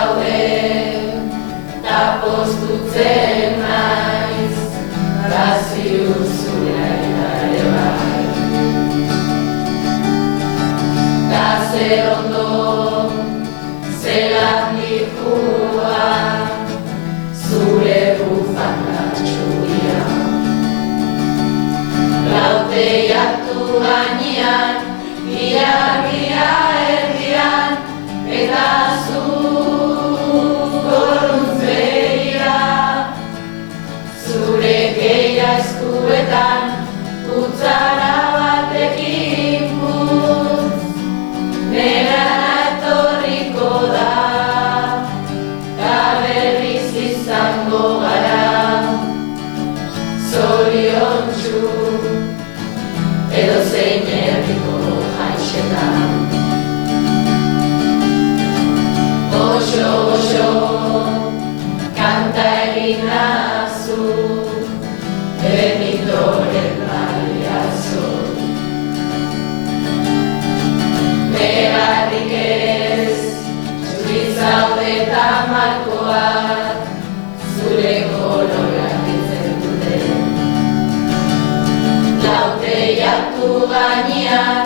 gaude, ta postutzen naiz, ta ziurzuna ere bai. Ta zer ondo, zer handikua, zure bufanda txuria. Laute jartu gainean, ia erdian, eta zu gorruntz behira. Zure keia eskuetan, kutsara batekin putz, nerana etorriko da, ta berriz izango gara. Zoriontsu, edozein herriko jaixetan. Goxo, kanta egin nazu, benitoren baliazo. Negarrik ez, zuriz zaude eta markoak, zure koloreak itzen dute. Laute jartu gainean,